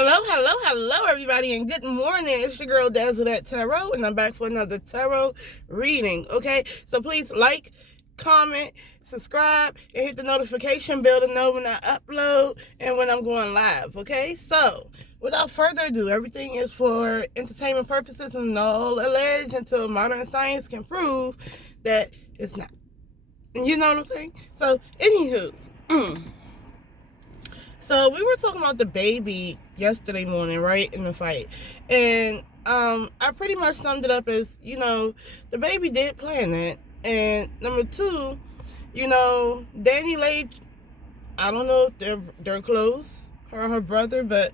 Hello, everybody, and good morning. It's your girl, DAZZLE, and I'm back for another tarot reading, okay? So please like, comment, subscribe, and hit the notification bell to know when I upload and when I'm going live, okay? So, without further ado, everything is for entertainment purposes and all alleged until modern science can prove that it's not. You know what I'm saying? So, anywho, so we were talking about the baby yesterday morning, right, in the fight. And I pretty much summed it up as, the baby did plan it. And number two, DANI LEIGH, I don't know if they're close, her and her brother, but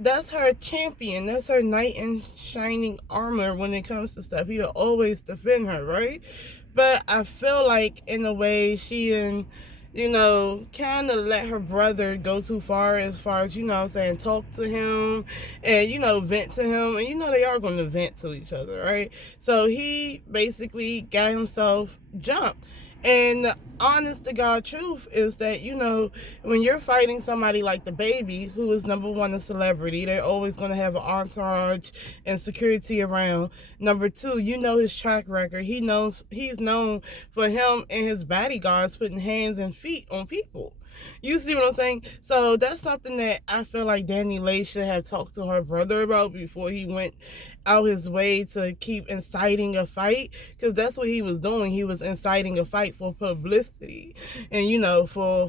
that's her champion. That's her knight in shining armor when it comes to stuff. He'll always defend her, right? But I feel like, in a way, she and kind of let her brother go too far as, saying, talk to him and, vent to him. And, they are going to vent to each other, right? So he basically got himself jumped. And the honest to God truth is that, when you're fighting somebody like the baby, who is number one, a celebrity, they're always going to have an entourage and security around. Number two, his track record. He's known for him and his bodyguards putting hands and feet on people. You see what I'm saying? So that's something that I feel like DANI LEIGH should have talked to her brother about before he went out his way to keep inciting a fight, because that's what he was doing. He was inciting a fight for publicity and for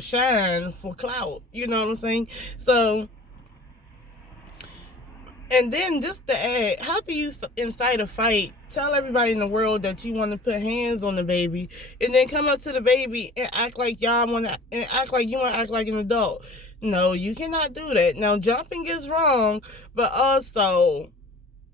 shine, for clout. You know what I'm saying? So, and then just to add, how do you incite a fight? Tell everybody in the world that you want to put hands on the baby, and then come up to the baby and act like you want to act like an adult. No, you cannot do that. Now, jumping is wrong, but also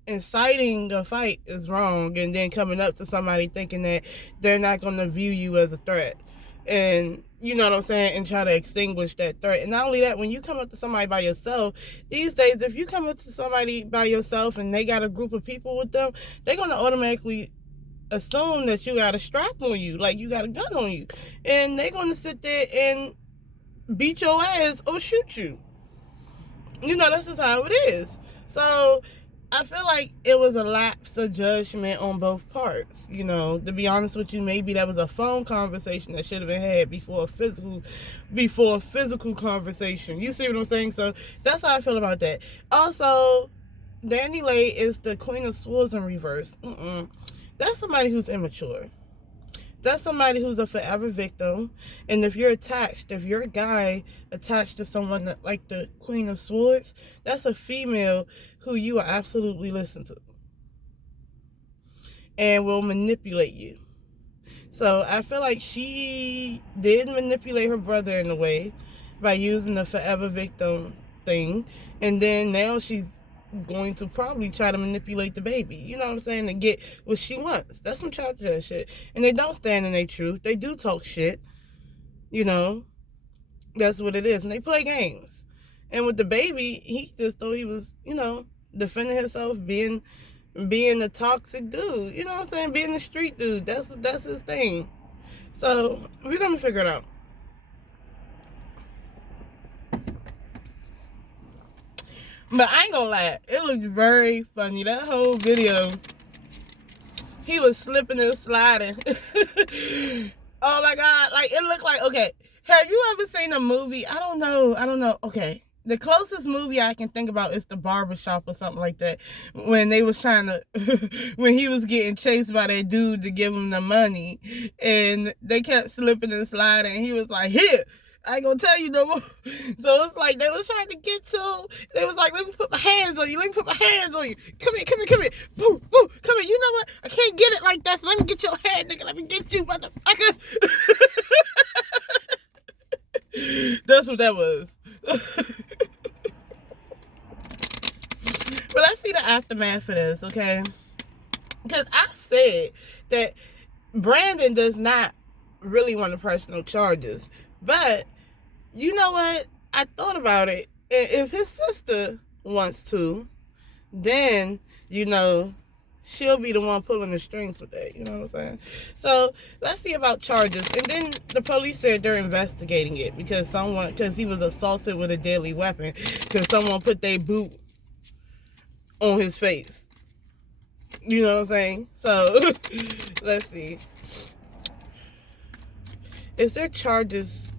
inciting a fight is wrong, and then coming up to somebody thinking that they're not going to view you as a threat. And you know what I'm saying, and try to extinguish that threat. And not only that, when you come up to somebody by yourself, these days, if you come up to somebody by yourself and they got a group of people with them, they're going to automatically assume that you got a strap on you, like you got a gun on you. And they're going to sit there and beat your ass or shoot you. That's just how it is. So I feel like it was a lapse of judgment on both parts. To be honest with you, maybe that was a phone conversation that should have been had before a physical conversation. You see what I'm saying? So that's how I feel about that. Also, DANI LEIGH is the Queen of Swords in reverse. That's somebody who's immature. That's somebody who's a forever victim. And if you're a guy attached to someone like the Queen of Swords, that's a female who you will absolutely listen to and will manipulate you. So I feel like she did manipulate her brother in a way by using the forever victim thing. And then now she's going to probably try to manipulate the baby, you know what I'm saying, to get what she wants. That's some child shit. And they don't stand in their truth. They do talk shit. That's what it is. And they play games. And with the baby, he just thought he was, defending himself, being a toxic dude. You know what I'm saying? Being a street dude. That's his thing. So we're gonna figure it out. But I ain't gonna lie, it looked very funny. That whole video, he was slipping and sliding. Oh my God, like it looked like, okay, have you ever seen a movie? I don't know, okay. The closest movie I can think about is The Barbershop or something like that. When they was trying to, when he was getting chased by that dude to give him the money. And they kept slipping and sliding. And he was like, here, I ain't gonna tell you no more. So it's like they was trying to get to, they was like, let me put my hands on you. Come here. Boom, come here. You know what? I can't get it like that. So let me get your head, nigga. Let me get you, motherfucker. That's what that was. But let's see the aftermath for this, okay? Because I said that Brandon does not really want to press no charges. But, you know what? I thought about it. If his sister wants to, then, she'll be the one pulling the strings with that. You know what I'm saying? So let's see about charges. And then the police said they're investigating it because he was assaulted with a deadly weapon because someone put their boot on his face. You know what I'm saying? So let's see. Is there charges?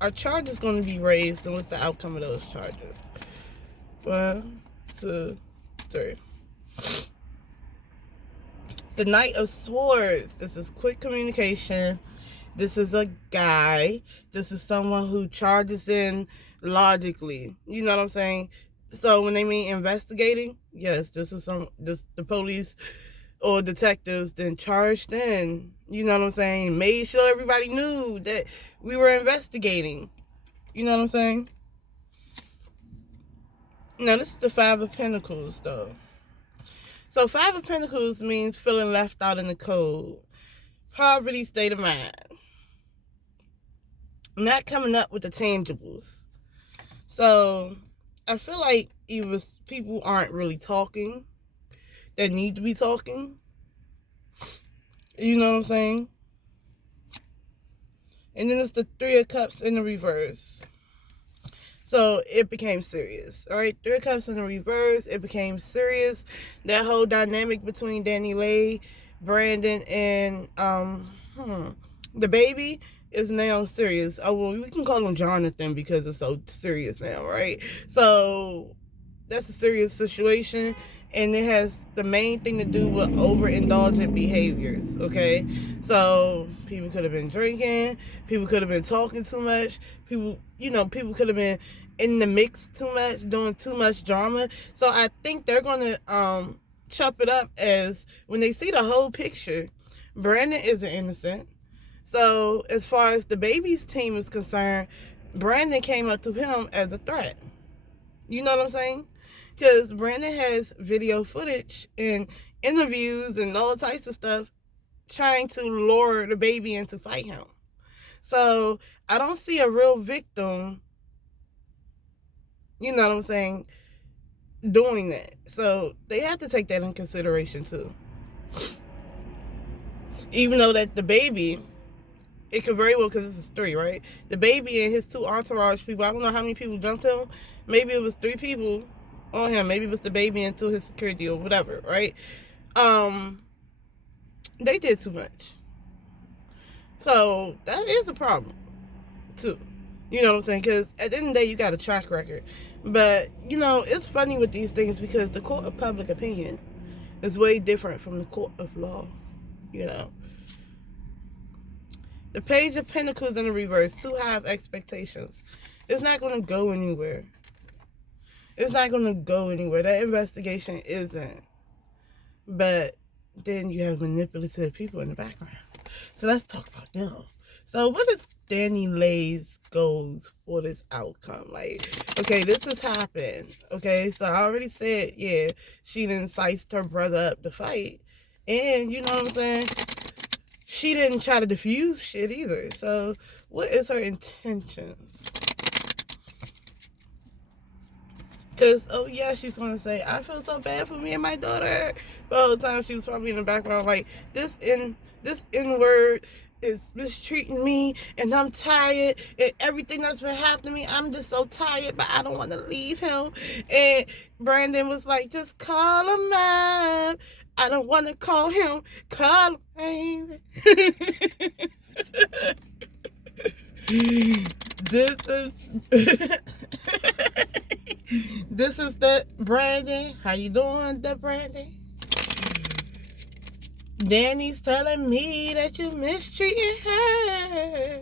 Are charges going to be raised, and what's the outcome of those charges? 1, 2, 3. The Knight of Swords. This is quick communication. This is a guy. This is someone who charges in logically. You know what I'm saying? So when they mean investigating, yes, this is the police or detectives then charged in. You know what I'm saying? Made sure everybody knew that we were investigating. You know what I'm saying? Now this is the Five of Pentacles though. So 5 of Pentacles means feeling left out in the cold. Poverty, state of mind. Not coming up with the tangibles. So I feel like either people aren't really talking that need to be talking. You know what I'm saying? And then it's the 3 of Cups in the reverse. So it became serious. All right, 3 of Cups in the reverse. It became serious. That whole dynamic between DANI LEIGH, Brandon, and the baby is now serious. Oh, well, we can call him Jonathan because it's so serious now, right? So that's a serious situation. And it has the main thing to do with overindulgent behaviors, okay? So people could have been drinking, people could have been talking too much, people could have been in the mix too much, doing too much drama. So I think they're gonna chop it up as when they see the whole picture. Brandon isn't innocent. So as far as the baby's team is concerned, Brandon came up to him as a threat. You know what I'm saying? Because Brandon has video footage and interviews and all types of stuff trying to lure the baby in to fight him. So I don't see a real victim, you know what I'm saying, doing that. So they have to take that in consideration too. Even though that the baby, it could very well, because this is 3, right? The baby and his 2 entourage people, I don't know how many people jumped him. Maybe it was 3 people on him. Maybe it was the baby and 2 his security or whatever, right? They did too much. So that is a problem too. You know what I'm saying? Because at the end of the day, you got a track record. But, it's funny with these things because the court of public opinion is way different from the court of law, The Page of Pentacles in the reverse, too high of expectations. It's not going to go anywhere. It's not going to go anywhere. That investigation isn't. But then you have manipulative people in the background. So let's talk about them. So what is DANI LEIGH's goals for this outcome? Like, okay, this has happened. Okay, so I already said, yeah, she didn't sized her brother up to fight. And, you know what I'm saying? She didn't try to diffuse shit either. So what is her intentions? Because, oh yeah, she's going to say, I feel so bad for me and my daughter. But the whole time she was probably in the background like, this N-word is mistreating me and I'm tired and everything that's been happening to me, I'm just so tired, but I don't want to leave him. And Brandon was like, just call him up. I don't want to call him. Call him. This is the Brandon. How you doing, the Brandon? Danny's telling me that you mistreating her.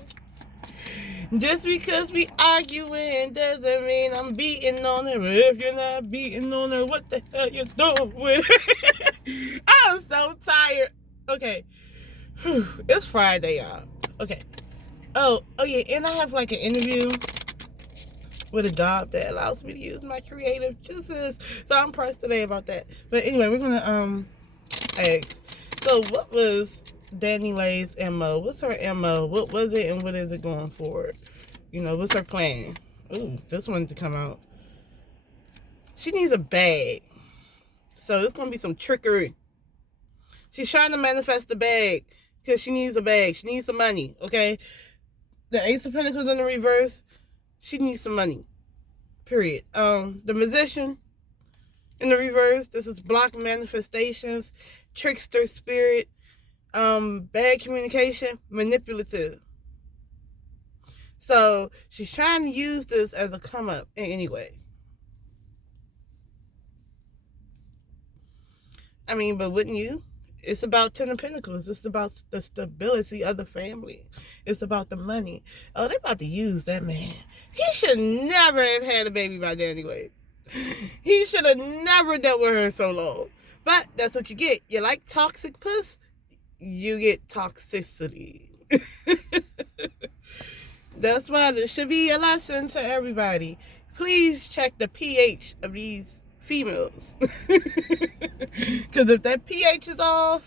Just because we arguing doesn't mean I'm beating on her. If you're not beating on her, what the hell you doing with her? I'm so tired. Okay. It's Friday, y'all. Okay. Oh yeah, and I have like an interview with a job that allows me to use my creative juices. So I'm pressed today about that. But anyway, we're gonna ask. So what was DANI LEIGH's MO? What's her MO? What was it and what is it going forward? What's her plan? Ooh, this one to come out. She needs a bag. So it's gonna be some trickery. She's trying to manifest the bag because she needs a bag. She needs some money, okay? The Ace of Pentacles in the reverse, she needs some money, period. The Magician in the reverse, this is block manifestations, trickster spirit, bad communication, manipulative. So she's trying to use this as a come up in any way. I mean, but wouldn't you? It's about Ten of Pentacles. It's about the stability of the family. It's about the money. Oh, they're about to use that man. He should never have had a baby by Dani Leigh. He should have never dealt with her so long. But that's what you get. You like toxic puss? You get toxicity. That's why this should be a lesson to everybody. Please check the pH of these females. Because if that pH is off,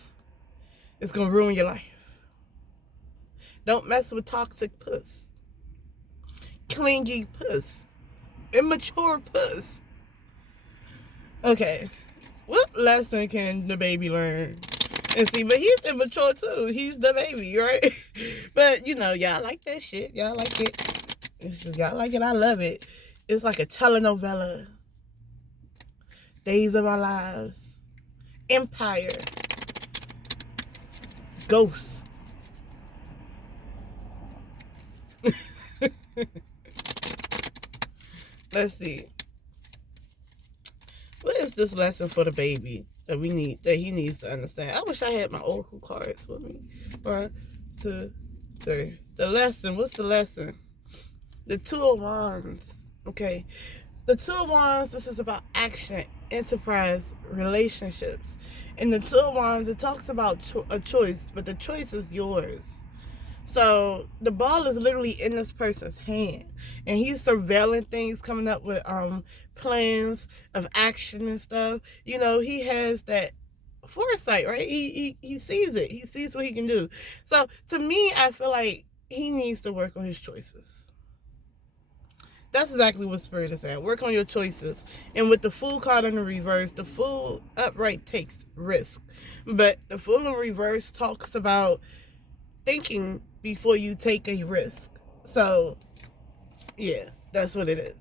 it's going to ruin your life. Don't mess with toxic puss. Clingy puss. Immature puss. Okay. What lesson can the baby learn? And see, but he's immature too. He's the baby, right? But, you know, y'all like that shit. Y'all like it. Y'all like it. I love it. It's like a telenovela. Days of Our Lives. Empire. Ghost. Let's see. What is this lesson for the baby that he needs to understand? I wish I had my oracle cards with me. 1, 2, 3. The lesson. What's the lesson? The Two of Wands. Okay. The Two of Wands, this is about action, enterprise, relationships. In the Two of Wands, it talks about a choice, but the choice is yours. So the ball is literally in this person's hand, and he's surveilling things, coming up with plans of action and stuff. You know, he has that foresight, right? He sees it. He sees what he can do. So to me, I feel like he needs to work on his choices. That's exactly what Spirit is saying. Work on your choices. And with the Fool card in the reverse, the Fool upright takes risk, but the Fool in reverse talks about thinking before you take a risk. So, yeah, that's what it is.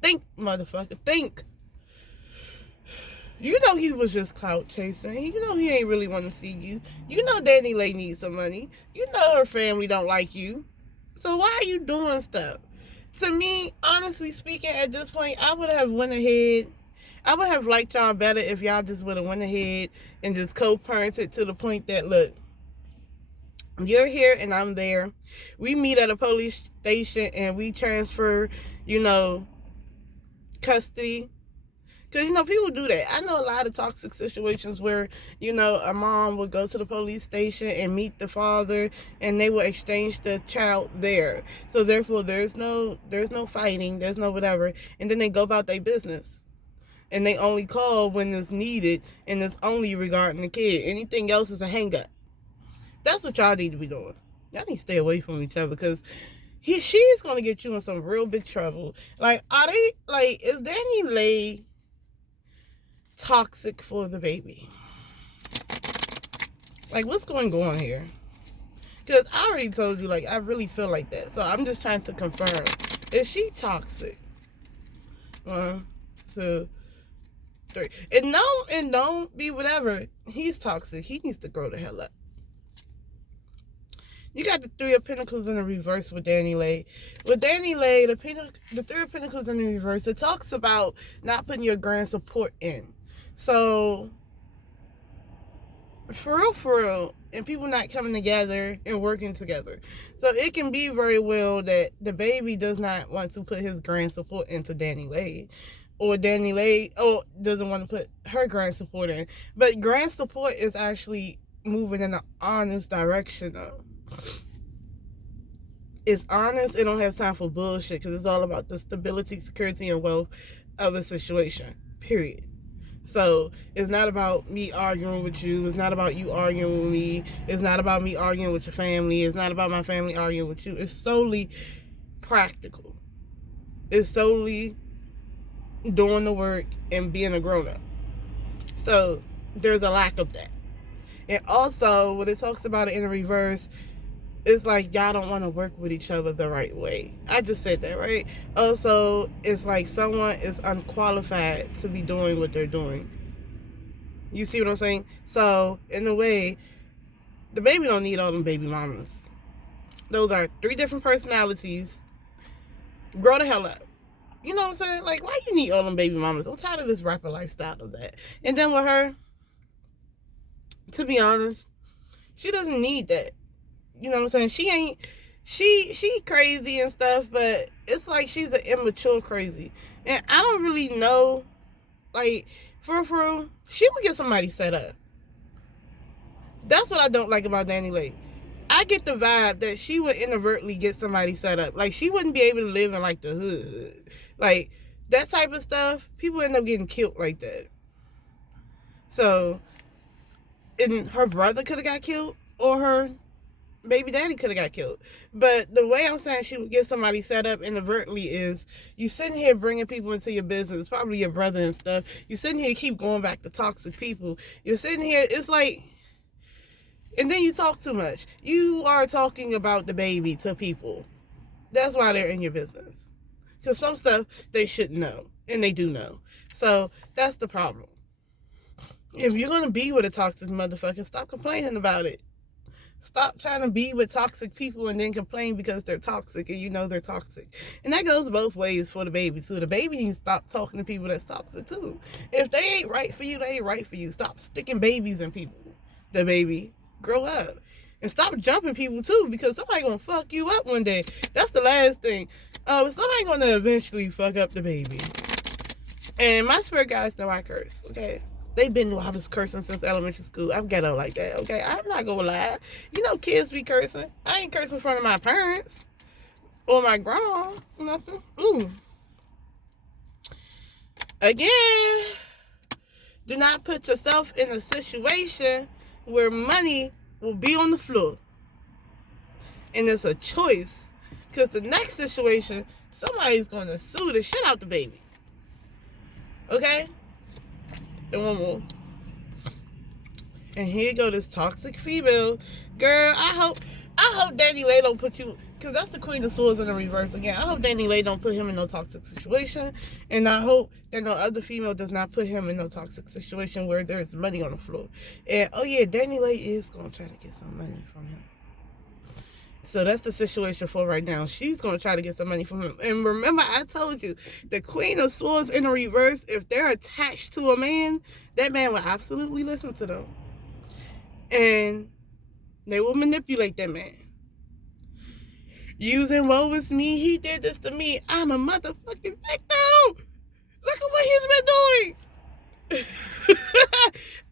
Think, motherfucker. Think. You know he was just clout chasing. You know he ain't really want to see you. You know Dani Leigh needs some money. You know her family don't like you. So why are you doing stuff? To me, honestly speaking, at this point, I would have went ahead. I would have liked y'all better if y'all just would have went ahead and just co-parented to the point that, look, you're here and I'm there. We meet at a police station and we transfer, you know, custody. Because, you know, people do that. I know a lot of toxic situations where, you know, a mom would go to the police station and meet the father and they will exchange the child there. So, therefore, there's no fighting. There's no whatever. And then they go about their business. And they only call when it's needed and it's only regarding the kid. Anything else is a hang-up. That's what y'all need to be doing. Y'all need to stay away from each other because she's going to get you in some real big trouble. Like, is Dani Leigh toxic for the baby? Like, what's going on here? Because I already told you, like, I really feel like that. So I'm just trying to confirm. Is she toxic? 1, 2, 3. And don't be whatever. He's toxic. He needs to grow the hell up. You got the Three of Pentacles in the reverse with Dani Leigh. With Dani Leigh, the Three of Pentacles in the reverse, it talks about not putting your grand support in. So, for real, and people not coming together and working together. So, it can be very well that the baby does not want to put his grand support into Dani Leigh. Or Dani Leigh doesn't want to put her grand support in. But grand support is actually moving in an honest direction, though. It's honest. It don't have time for bullshit because it's all about the stability, security, and wealth of a situation, period. So it's not about me arguing with you. It's not about you arguing with me. It's not about me arguing with your family. It's not about my family arguing with you. It's solely practical. It's solely doing the work and being a grown-up. So there's a lack of that. And also, when it talks about it in the reverse, it's like y'all don't want to work with each other the right way. I just said that, right? Also, it's like someone is unqualified to be doing what they're doing. You see what I'm saying? So, in a way, the baby don't need all them baby mamas. Those are 3 different personalities. Grow the hell up. You know what I'm saying? Like, why you need all them baby mamas? I'm tired of this rapper lifestyle of that. And then with her, to be honest, she doesn't need that. You know what I'm saying? She crazy and stuff, but it's like she's an immature crazy. And I don't really know, like, for real, she would get somebody set up. That's what I don't like about DANI LEIGH. I get the vibe that she would inadvertently get somebody set up. Like, she wouldn't be able to live in, like, the hood. Like, that type of stuff, people end up getting killed like that. So, and her brother could have got killed, or her baby daddy could have got killed. But the way I'm saying she would get somebody set up inadvertently is you sitting here bringing people into your business, probably your brother and stuff. You sitting here keep going back to toxic people. You're sitting here, it's like, and then you talk too much. You are talking about the baby to people. That's why they're in your business. Because some stuff they shouldn't know, and they do know. So that's the problem. If you're going to be with a toxic motherfucker, stop complaining about it. Stop trying to be with toxic people and then complain because they're toxic and you know they're toxic. And that goes both ways for the baby too. The baby needs to stop talking to people that's toxic too. If they ain't right for you, they ain't right for you. Stop sticking babies in people. The baby, grow up. And stop jumping people too, because somebody gonna fuck you up one day. That's the last thing. Somebody gonna eventually fuck up the baby. And my spirit guys know I curse, okay? They've been, I was cursing since elementary school. I'm ghetto like that, okay? I'm not gonna lie. You know kids be cursing. I ain't cursing in front of my parents. Or my grandma. Nothing. Again, do not put yourself in a situation where money will be on the floor. And it's a choice. Because the next situation, somebody's gonna sue the shit out the baby. Okay? And one more. And here go this toxic female. Girl, I hope DANI LEIGH don't put you, because that's the Queen of Swords in the reverse again. I hope DANI LEIGH don't put him in no toxic situation. And I hope that no other female does not put him in no toxic situation where there's money on the floor. And, oh yeah, DANI LEIGH is going to try to get some money from him. So that's the situation for right now. She's going to try to get some money from him. And remember, I told you, the Queen of Swords in the reverse, if they're attached to a man, that man will absolutely listen to them. And they will manipulate that man. Using, woe is me, he did this to me, I'm a motherfucking victim. Look at what he's been doing.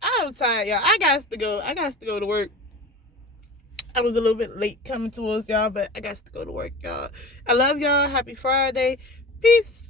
I'm tired, y'all. I got to go to work. I was a little bit late coming towards y'all, but I got to go to work, y'all. I love y'all. Happy Friday. Peace.